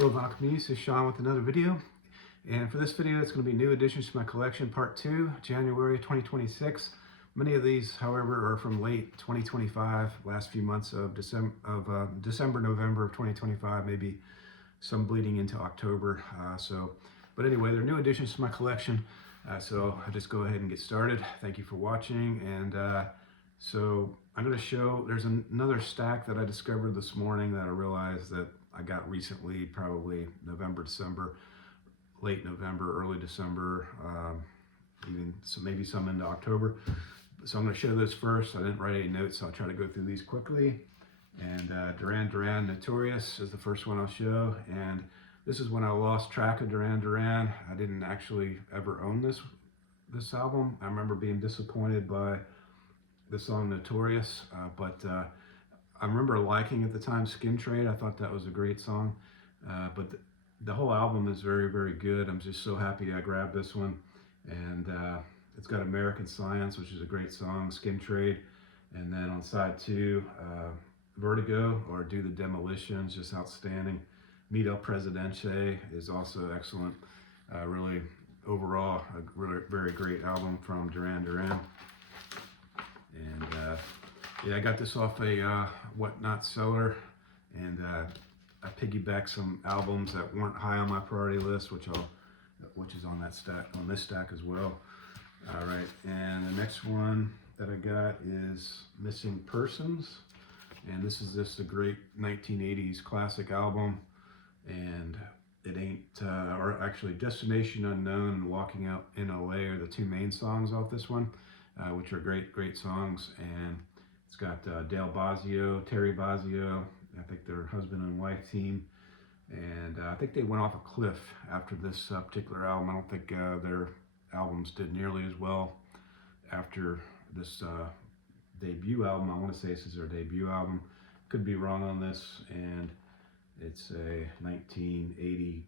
Hello Vinylcommunity, this is Sean with another video. And for this video, it's going to be new additions to my collection, part 2, January 2026. Many of these, however, are from late 2025, last few months of December, November of 2025, maybe some bleeding into October. But anyway, they're new additions to my collection. So I'll just go ahead and get started. Thank you for watching. And so I'm going to show, there's another stack that I discovered this morning that I realized that I got recently, probably November, December, late November, early December, even so maybe some into October. So I'm going to show those first. I didn't write any notes, so I'll try to go through these quickly. And Duran Duran Notorious is the first one I'll show. And this is when I lost track of Duran Duran. I didn't actually ever own this album. I remember being disappointed by the song Notorious, but I remember liking at the time Skin Trade. I thought that was a great song, but the whole album is very, very good. I'm just so happy I grabbed this one. And it's got American Science, which is a great song, Skin Trade. And then on side 2, Vertigo, or Do the Demolitions, just outstanding. Mi del Presidente is also excellent. Really, overall, a really, very great album from Duran Duran. And yeah, I got this off a Whatnot seller, and I piggybacked some albums that weren't high on my priority list, which is on that stack, on this stack as well. All right, and the next one that I got is Missing Persons, and this is just a great 1980s classic album, and it ain't, or actually Destination Unknown and Walking Out in LA are the two main songs off this one, which are great songs. And it's got Dale Bozzio, Terry Bozzio, I think their husband and wife team, and I think they went off a cliff after this particular album. I don't think their albums did nearly as well after this debut album. I want to say this is their debut album. Could be wrong on this, and it's a 1980,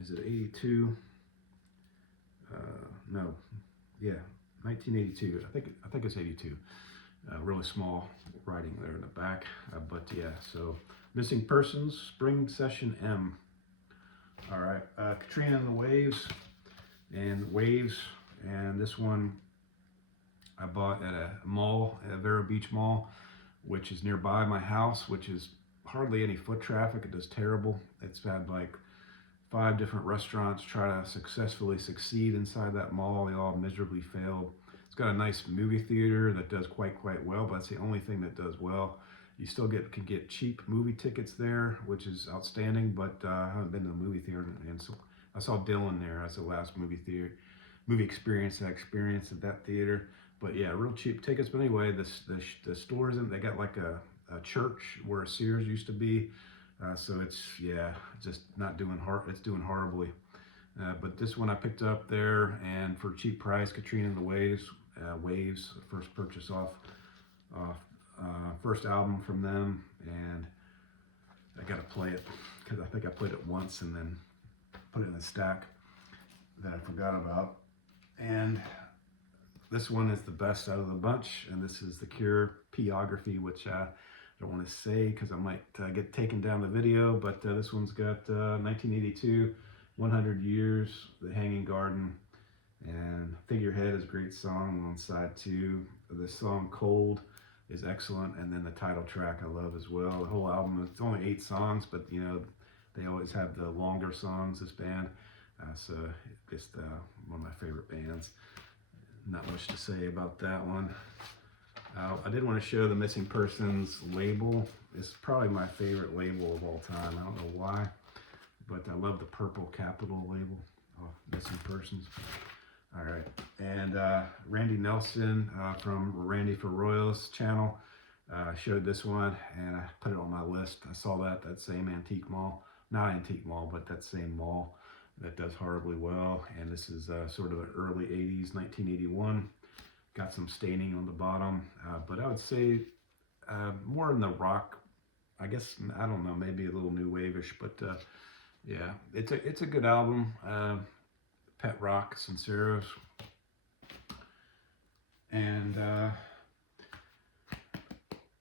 is it 82? No, yeah, 1982. I think it's 82. Really small writing there in the back, but yeah. So Missing Persons, Spring Session M. All right, Katrina and the Waves, and this one I bought at a mall, at a Vero Beach Mall, which is nearby my house, which is hardly any foot traffic. It does terrible. It's had like 5 different restaurants try to successfully succeed inside that mall. They all miserably failed. It's got a nice movie theater that does quite well, but that's the only thing that does well. You still can get cheap movie tickets there, which is outstanding, but I haven't been to the movie theater, and so I saw Dylan there as the last movie experience I experienced at that theater. But yeah, real cheap tickets. But anyway, the stores, they got like a church where a Sears used to be, so it's, yeah, just not doing it's doing horribly. But this one I picked up there, and for a cheap price, Katrina and the Waves, first purchase first album from them, and I gotta play it because I think I played it once and then put it in a stack that I forgot about. And this one is the best out of the bunch, and this is The Cure Pography, which I don't want to say because I might get taken down the video, but this one's got 1982, 100 Years, The Hanging Garden, and Figurehead is a great song on side 2. The song Cold is excellent, and then the title track I love as well. The whole album, it's only 8 songs, but you know, they always have the longer songs, this band, so just one of my favorite bands. Not much to say about that one. I did want to show the Missing Persons label. It's probably my favorite label of all time. I don't know why, but I love the purple capital label of Missing Persons. All right, and Randy Nelson from Randy for Royals channel showed this one, and I put it on my list. I saw that same antique mall, not antique mall, but that same mall that does horribly well. And this is sort of an early 80s, 1981. Got some staining on the bottom, but I would say more in the rock, I guess, I don't know, maybe a little new wave-ish, but yeah, it's a good album. Pet Rock, Sinceros. And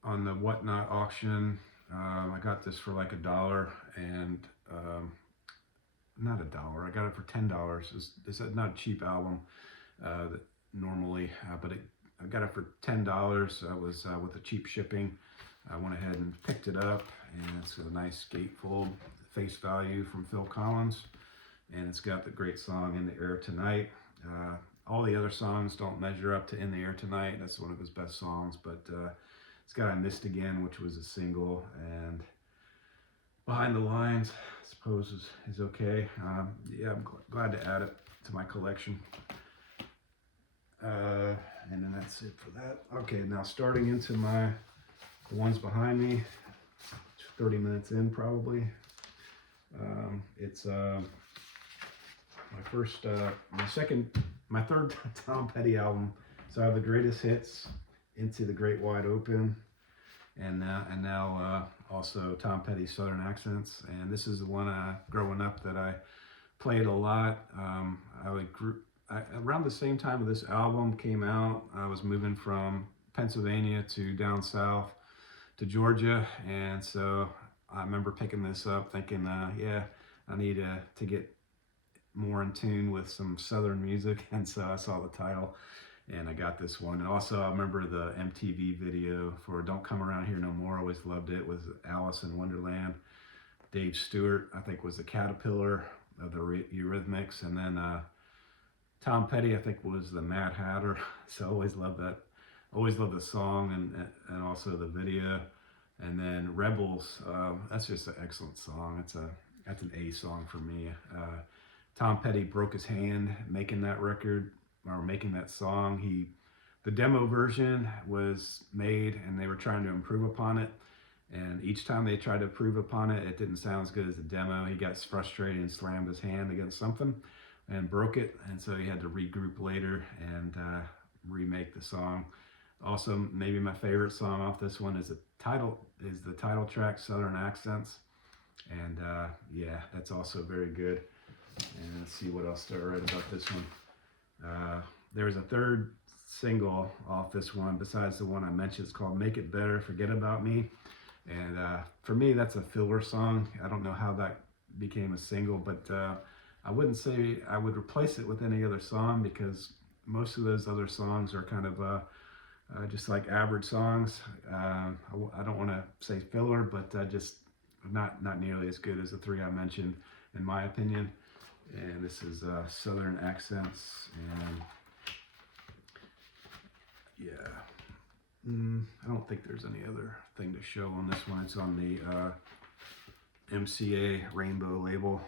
on the Whatnot auction, I got this for like $1, and not $1. I got it for $10. It's not a cheap album that normally, but I got it for $10. I was with the cheap shipping. I went ahead and picked it up, and it's a nice gatefold face value from Phil Collins, and it's got the great song "In the Air Tonight." All the other songs don't measure up to "In the Air Tonight." That's one of his best songs, but it's got "I Missed Again," which was a single, and "Behind the Lines," I suppose is okay. Yeah, I'm glad to add it to my collection. And then that's it for that. Okay, now starting into the ones behind me, 30 minutes in probably. It's my third Tom Petty album. So I have the greatest hits, Into the Great Wide Open, and now also Tom Petty's Southern Accents. And this is the one growing up that I played a lot. Around the same time this album came out, I was moving from Pennsylvania to down south to Georgia, and so I remember picking this up thinking, yeah, I need to get more in tune with some Southern music, and so I saw the title and I got this one. And also I remember the MTV video for Don't Come Around Here No More. I always loved it. It was Alice in Wonderland. Dave Stewart, I think, was the Caterpillar of the Eurythmics, and then Tom Petty, I think, was the Mad Hatter. So I always loved that. Always loved the song and also the video. And then Rebels, that's just an excellent song. That's an A song for me. Tom Petty broke his hand making that record or making that song. The demo version was made and they were trying to improve upon it. And each time they tried to improve upon it, it didn't sound as good as the demo. He got frustrated and slammed his hand against something and broke it, and so he had to regroup later and remake the song. Also, maybe my favorite song off this one is the title track, Southern Accents, and yeah, that's also very good. And let's see what else to write about this one. There was a third single off this one besides the one I mentioned. It's called "Make It Better, Forget About Me," and for me, that's a filler song. I don't know how that became a single, but I wouldn't say I would replace it with any other song, because most of those other songs are kind of just like average songs. I don't want to say filler, but just not nearly as good as the three I mentioned, in my opinion. And this is Southern Accents, and yeah, I don't think there's any other thing to show on this one. It's on the MCA Rainbow label.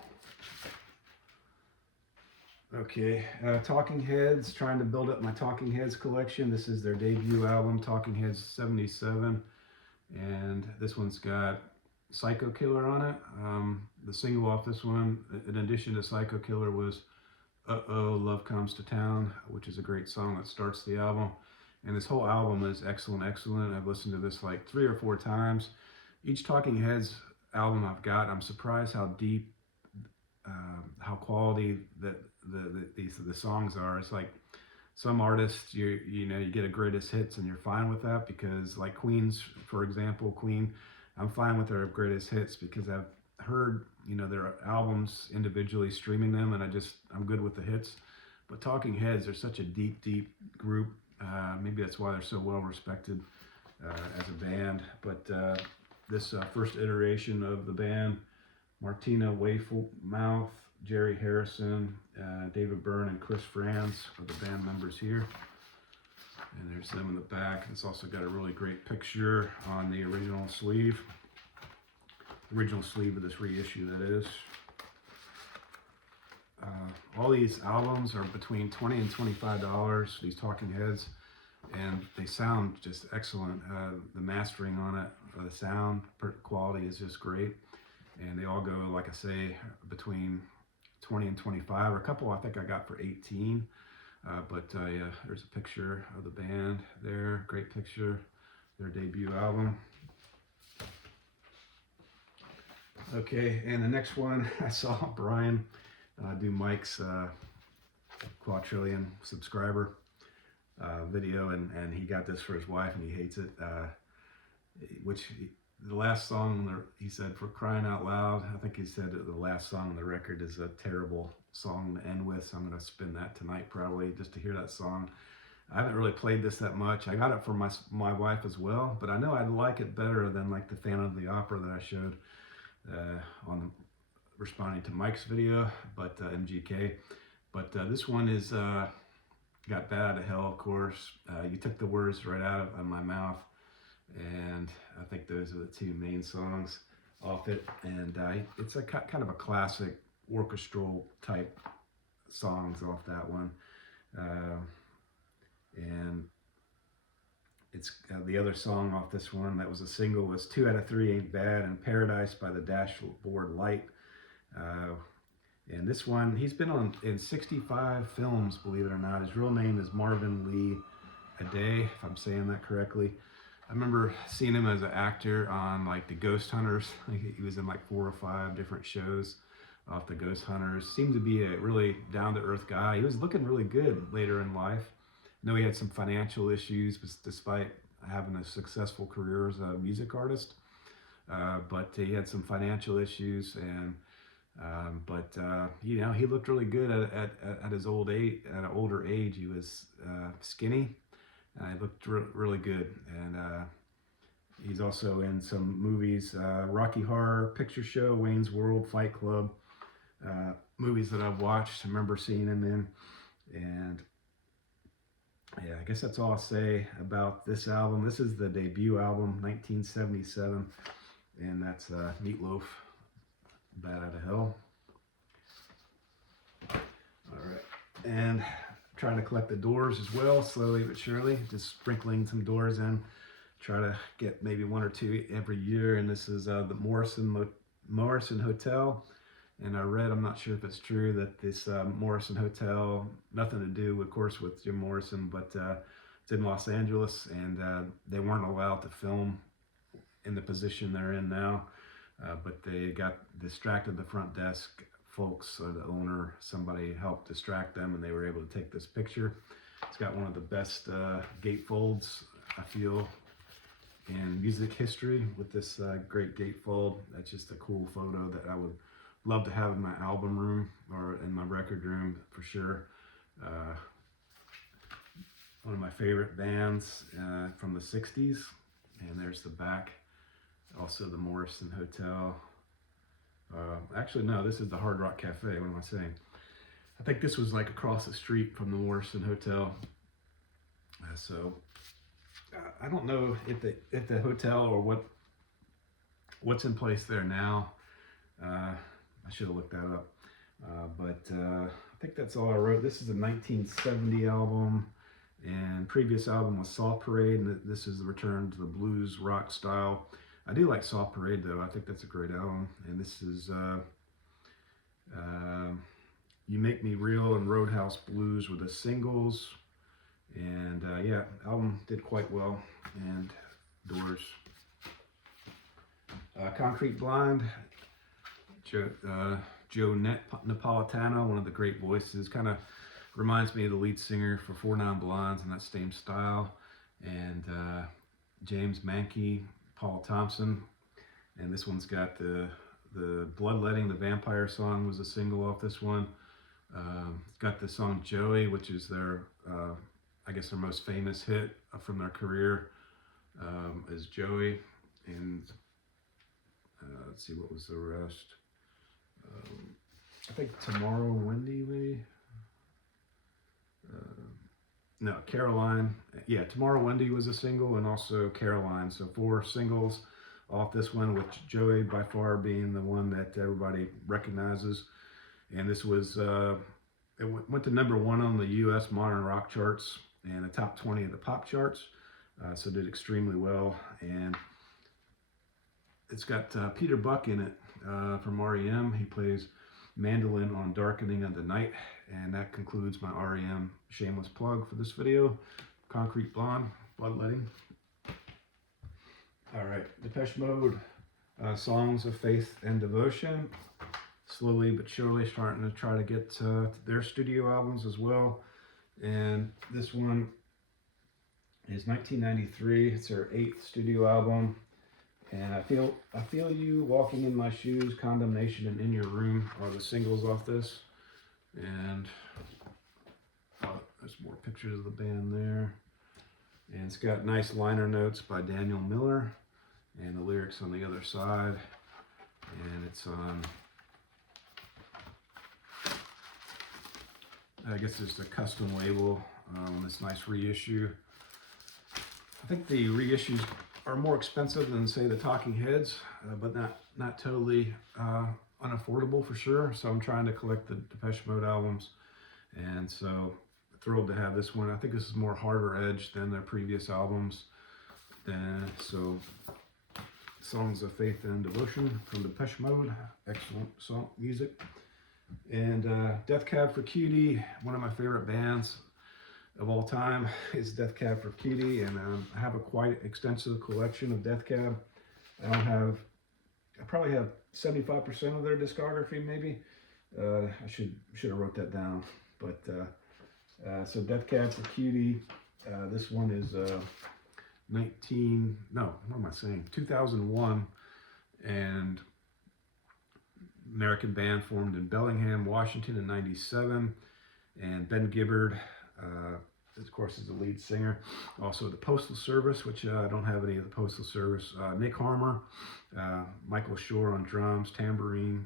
Okay, Talking Heads, trying to build up my Talking Heads collection. This is their debut album, Talking Heads 77, and this one's got Psycho Killer on it. The single off this one, in addition to Psycho Killer, was Uh-Oh, Love Comes to Town, which is a great song that starts the album. And this whole album is excellent. I've listened to this like 3 or 4 times. Each Talking Heads album I've got, I'm surprised how deep, how quality that the songs are. It's like some artists, you get a greatest hits and you're fine with that, because like Queen's, for example, Queen, I'm fine with their greatest hits because I've heard their albums individually, streaming them, and I'm good with the hits. But Talking Heads are such a deep group. Maybe that's why they're so well respected as a band. But this first iteration of the band, Martina Wafelmouth, Jerry Harrison, David Byrne, and Chris Franz are the band members here. And there's them in the back. It's also got a really great picture on the original sleeve. Original sleeve of this reissue, that is. All these albums are between $20 and $25, these Talking Heads, and they sound just excellent. The mastering on it, the sound quality is just great. And they all go, like I say, between 20 and 25, or a couple I think I got for 18. But yeah, there's a picture of the band there. Great picture. Their debut album. Okay, and the next one, I saw Brian do Mike's quadrillion subscriber video, and he got this for his wife, and he hates it, which the last song, he said, for crying out loud, I think he said that the last song on the record is a terrible song to end with, so I'm going to spin that tonight probably just to hear that song. I haven't really played this that much. I got it for my wife as well, but I know I'd like it better than like the Phantom of the Opera that I showed on responding to Mike's video, but MGK. But this one is got Bad Out of Hell, of course. You took the words right out of my mouth, and I think those are the two main songs off it. And it's a kind of a classic orchestral type songs off that one. And it's the other song off this one that was a single was 2 Out of 3 Ain't Bad and Paradise by the Dashboard Light. And this one, he's been in 65 films, believe it or not. His real name is Marvin Lee Aday, if I'm saying that correctly. I remember seeing him as an actor on like the Ghost Hunters. He was in like 4 or 5 different shows off the Ghost Hunters. Seemed to be a really down-to-earth guy. He was looking really good later in life. I know he had some financial issues despite having a successful career as a music artist. But he had some financial issues, and you know, he looked really good at his old age. At an older age, he was skinny. He looked really good, and he's also in some movies: Rocky Horror Picture Show, Wayne's World, Fight Club, movies that I've watched. I remember seeing him in, and yeah, I guess that's all I'll say about this album. This is the debut album, 1977, and that's Meatloaf, Bad Out of Hell. All right, and trying to collect the Doors as well, slowly but surely, just sprinkling some Doors in. Try to get maybe 1 or 2 every year, and this is the Morrison Hotel. And I read, I'm not sure if it's true, that this Morrison Hotel, nothing to do, of course, with Jim Morrison, but it's in Los Angeles, and they weren't allowed to film in the position they're in now, but they got distracted, the front desk folks, or the owner, somebody helped distract them, and they were able to take this picture. It's got one of the best gatefolds, I feel, in music history, with this great gatefold. That's just a cool photo that I would love to have in my album room or in my record room for sure. One of my favorite bands from the 60s, and there's the back. Also the Morrison Hotel. Actually, no, this is the Hard Rock Cafe. What am I saying? I think this was like across the street from the Morrison Hotel. I don't know if the hotel or what's in place there now. I should have looked that up. But I think that's all I wrote. This is a 1970 album, and previous album was Soft Parade, and this is the return to the blues rock style. I do like Soft Parade though. I think that's a great album. And this is You Make Me Real and Roadhouse Blues were the singles. And yeah, album did quite well. And Doors. Concrete Blonde, Joe Napolitano, one of the great voices. Kind of reminds me of the lead singer for 4 Non Blondes in that same style. And James Mankey, Paul Thompson, and this one's got the Bloodletting, the vampire song, was a single off this one. It's got the song Joey, which is their, I guess their most famous hit from their career, is Joey. And let's see, what was the rest? I think Tomorrow Wendy, maybe? No, Caroline. Yeah, Tomorrow Wendy was a single, and also Caroline. So 4 singles off this one, with Joey by far being the one that everybody recognizes. And this was, it went to #1 on the U.S. modern rock charts and the top 20 of the pop charts. So did extremely well. And it's got Peter Buck in it from REM. He plays mandolin on Darkening of the Night. And that concludes my REM shameless plug for this video. Concrete Blonde, Bloodletting. All right, Depeche Mode, Songs of Faith and Devotion. Slowly but surely starting to try to get their studio albums as well. And this one is 1993. It's their 8th studio album. And I feel you walking in my shoes, condemnation, and in your room are the singles off this. And there's more pictures of the band there. And it's got nice liner notes by Daniel Miller, and the lyrics on the other side. And it's on, I guess it's a custom label on this nice reissue. I think the reissues are more expensive than, say, the Talking Heads, but not totally unaffordable for sure. So I'm trying to collect the Depeche Mode albums, and so thrilled to have this one. I think this is more harder edge than their previous albums. And so, Songs of Faith and Devotion from Depeche Mode, excellent song music. And Death Cab for Cutie, one of my favorite bands of all time is Death Cab for Cutie, and I have a quite extensive collection of Death Cab. I probably have 75% of their discography, maybe. I should have wrote that down. But so Death Cab for Cutie, this one is 2001, and American band formed in Bellingham, Washington in '97, and Ben Gibbard, of course, is the lead singer. Also the Postal Service, which I don't have any of the Postal Service. Nick Harmer, Michael Shore on drums, tambourine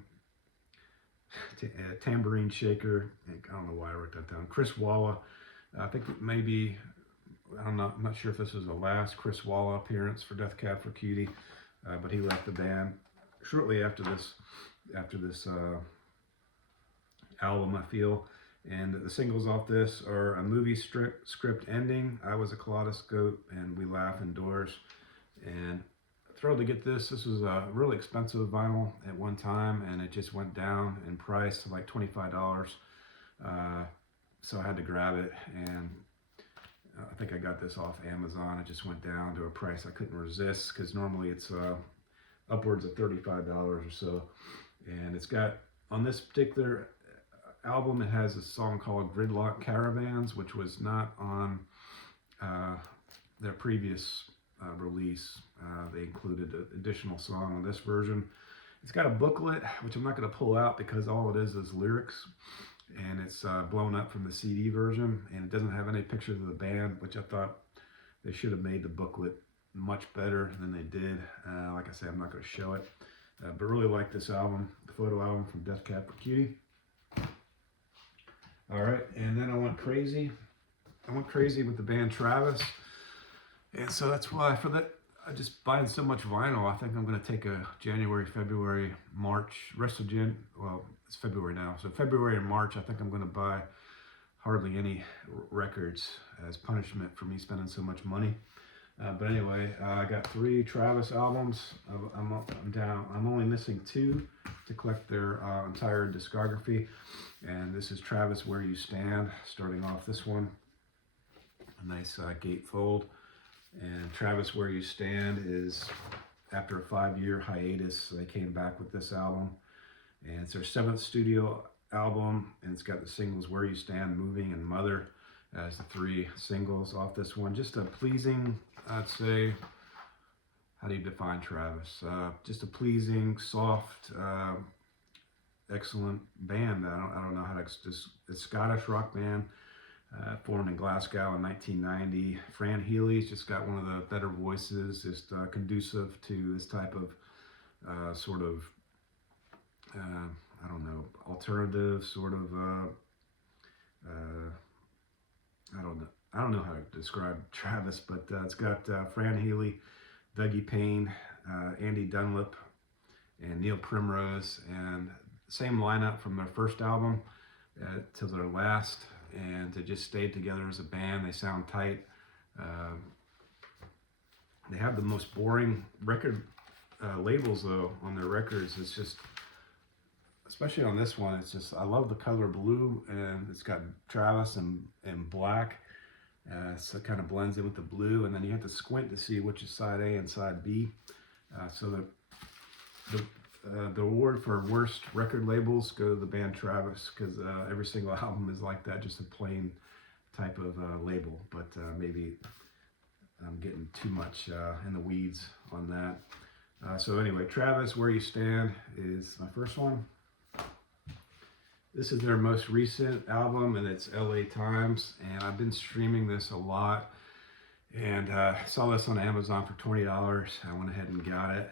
shaker. I don't know why I wrote that down. Chris Walla, I think maybe, I'm not sure if this is the last Chris Walla appearance for Death Cab for Cutie, but he left the band shortly after this album, I feel. And the singles off this are A Movie Script Ending, I Was a Kaleidoscope, and We Laugh Indoors. And thrilled to get this. This was a really expensive vinyl at one time, and it just went down in price to like $25. So I had to grab it, and I think I got this off Amazon. It just went down to a price I couldn't resist, because normally it's upwards of $35 or so. And it's got, on this particular album, it has a song called Gridlock Caravans, which was not on their previous release. They included an additional song on this version. It's got a booklet, which I'm not going to pull out because all it is lyrics, and it's blown up from the CD version, and it doesn't have any pictures of the band, which I thought they should have made the booklet much better than they did. Like I said, I'm not going to show it, but really like this album, the photo album from Death Cab for Cutie. All right, and then I went crazy. With the band Travis, and so that's why for that, I just buying so much vinyl. I think I'm going to take a January, February, March, rest of well, it's February now, so February and March, I think I'm going to buy hardly any records as punishment for me spending so much money. But anyway, I got 3 Travis albums. I'm only missing 2 to collect their entire discography. And this is Travis, Where You Stand, starting off this one. A nice gatefold. And Travis, Where You Stand is, after a 5-year hiatus, they came back with this album. And it's their 7th studio album, and it's got the singles Where You Stand, Moving, and Mother as the 3 singles off this one. Just a pleasing, I'd say, how do you define Travis? Just a pleasing, soft, excellent band. I don't know how to, it's a Scottish rock band, formed in Glasgow in 1990. Fran Healy's just got one of the better voices, just conducive to this type of sort of, I don't know, alternative sort of, I don't know how to describe Travis, but it's got Fran Healy, Dougie Payne, Andy Dunlap, and Neil Primrose, and same lineup from their first album to their last, and to just stay together as a band. They sound tight. They have the most boring record labels though on their records. It's just, especially on this one, it's just, I love the color blue, and it's got Travis and black. So it kind of blends in with the blue, and then you have to squint to see which is side A and side B. So the award for worst record labels go to the band Travis, because every single album is like that, just a plain type of label. But maybe I'm getting too much in the weeds on that. So anyway, Travis, Where You Stand is my first one. This is their most recent album, and it's LA Times, and I've been streaming this a lot, and saw this on Amazon for $20. I went ahead and got it,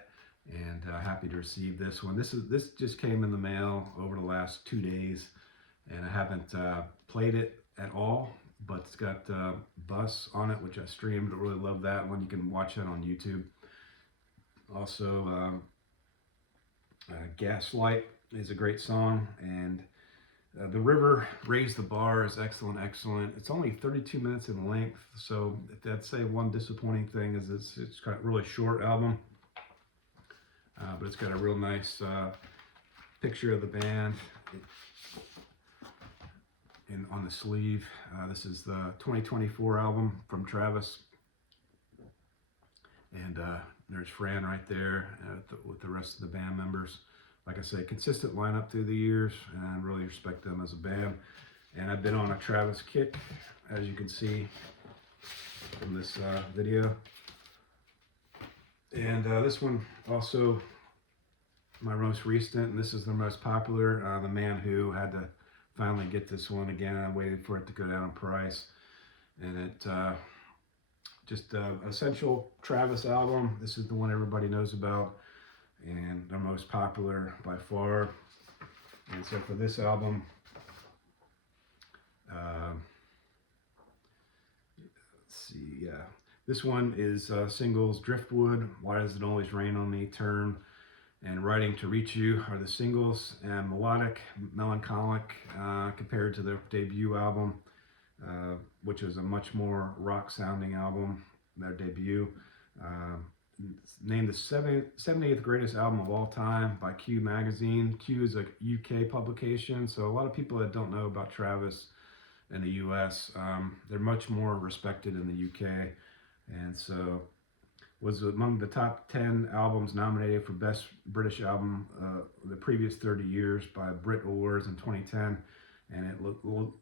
and happy to receive this one. This just came in the mail over the last 2 days, and I haven't played it at all, but it's got Bus on it, which I streamed. I really love that one. You can watch that on YouTube. Also, Gaslight is a great song, and The River, Raise the Bar is excellent. It's only 32 minutes in length, so I'd say one disappointing thing is it's got a really short album, but it's got a real nice picture of the band on the sleeve. This is the 2024 album from Travis, and there's Fran right there with the rest of the band members. Like I say, consistent lineup through the years, and I really respect them as a band. And I've been on a Travis kick, as you can see from this video. And this one also my most recent, and this is the most popular. The Man Who had to finally get this one again. I waited for it to go down in price, and it just essential Travis album. This is the one everybody knows about, and their most popular by far. And so for this album, let's see, yeah, this one is singles. Driftwood, Why Does It Always Rain on Me, Turn, and Writing to Reach You are the singles. And Melodic, Melancholic, compared to their debut album, which was a much more rock sounding album, their debut. Named the 70th greatest album of all time by Q Magazine. Q is a UK publication, so a lot of people that don't know about Travis in the US, they're much more respected in the UK, and so was among the top 10 albums nominated for Best British Album the previous 30 years by Brit Awards in 2010, and it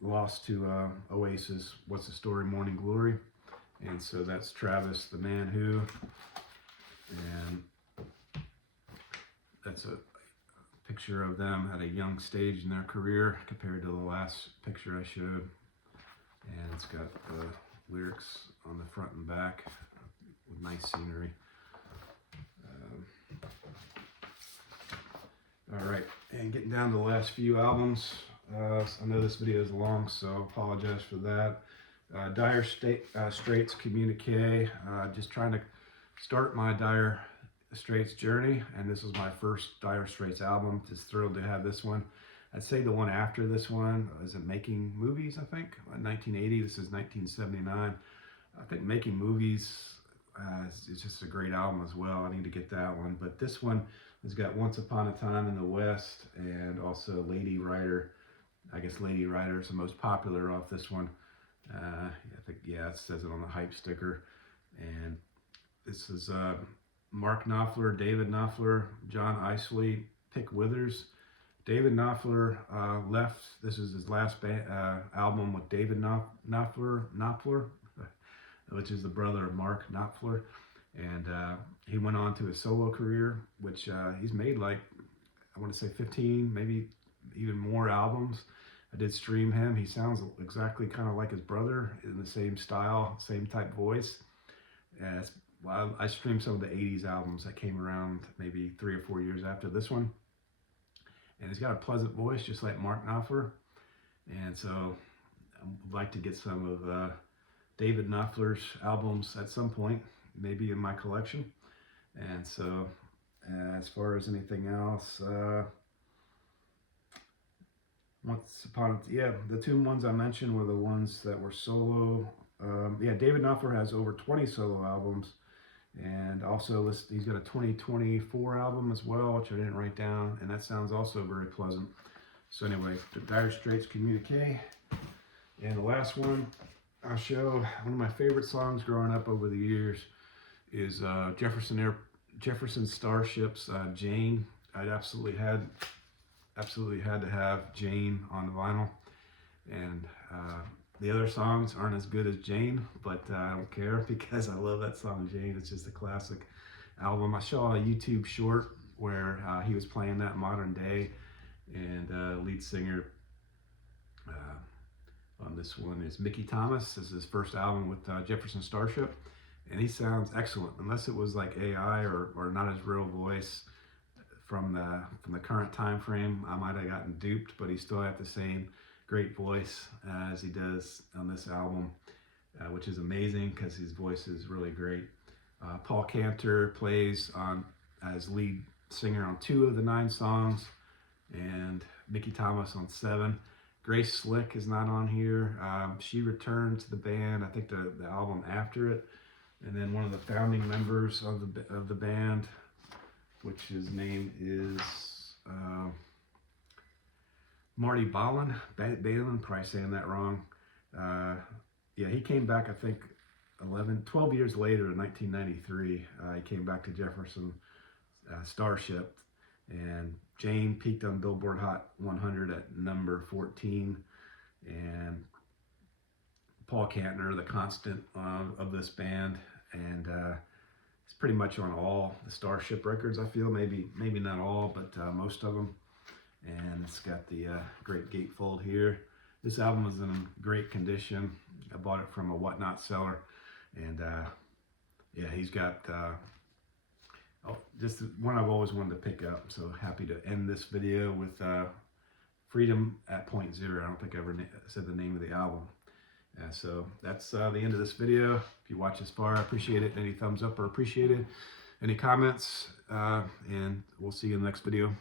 lost to Oasis, What's the Story, Morning Glory. And so that's Travis, The Man Who, and that's a picture of them at a young stage in their career compared to the last picture I showed. And it's got the lyrics on the front and back with nice scenery. All right, and getting down to the last few albums. I know this video is long, so I apologize for that. Dire Straits Communique, just trying to start my Dire Straits journey, and this was my first Dire Straits album. Just thrilled to have this one. I'd say the one after this one is Making Movies, I think, 1980. This is 1979. I think Making Movies is just a great album as well. I need to get that one. But this one has got Once Upon a Time in the West and also Lady Rider. I guess Lady Rider is the most popular off this one. I think, yeah, it says it on the hype sticker. And this is Mark Knopfler, David Knopfler, John Isley, Pick Withers. David Knopfler left. This is his last album with David Knopfler, which is the brother of Mark Knopfler. And he went on to a solo career, which he's made like, I want to say 15, maybe even more albums. I did stream him. He sounds exactly kind of like his brother, in the same style, same type voice. And I streamed some of the 80s albums that came around maybe 3 or 4 years after this one. And he's got a pleasant voice, just like Mark Knopfler. And so I would like to get some of David Knopfler's albums at some point, maybe in my collection. And so as far as anything else, the two ones I mentioned were the ones that were solo. David Knopfler has over 20 solo albums, and also he's got a 2024 album as well, which I didn't write down, and that sounds also very pleasant. So anyway, the Dire Straits Communique. And the last one I'll show, one of my favorite songs growing up over the years is Jefferson Starship's Jane. I absolutely had to have Jane on the vinyl, and the other songs aren't as good as Jane, but I don't care because I love that song Jane. It's just a classic. album. I saw a YouTube short where he was playing that modern day, and lead singer on this one is Mickey Thomas. This is his first album with Jefferson Starship, and he sounds excellent. Unless it was like AI or not his real voice from the current time frame, I might have gotten duped, but he still had the same great voice as he does on this album, which is amazing because his voice is really great. Paul Cantor plays as lead singer on 2 of the 9 songs, and Mickey Thomas on 7. Grace Slick is not on here. She returned to the band, I think the album after it. And then one of the founding members of the band, which his name is Marty Balin, probably saying that wrong. Yeah, he came back, I think, 12 years later in 1993. He came back to Jefferson Starship, and Jane peaked on Billboard Hot 100 at number 14, and Paul Kantner, the constant of this band, and it's pretty much on all the Starship records, I feel. Maybe not all, but most of them. And it's got the great gatefold here. This album is in great condition. I bought it from a Whatnot seller, and yeah, he's got just one I've always wanted to pick up. So happy to end this video with Freedom at Point Zero. I don't think I ever said the name of the album. So that's the end of this video. If you watch this far, I appreciate it. Any thumbs up are appreciated. Any comments, and we'll see you in the next video.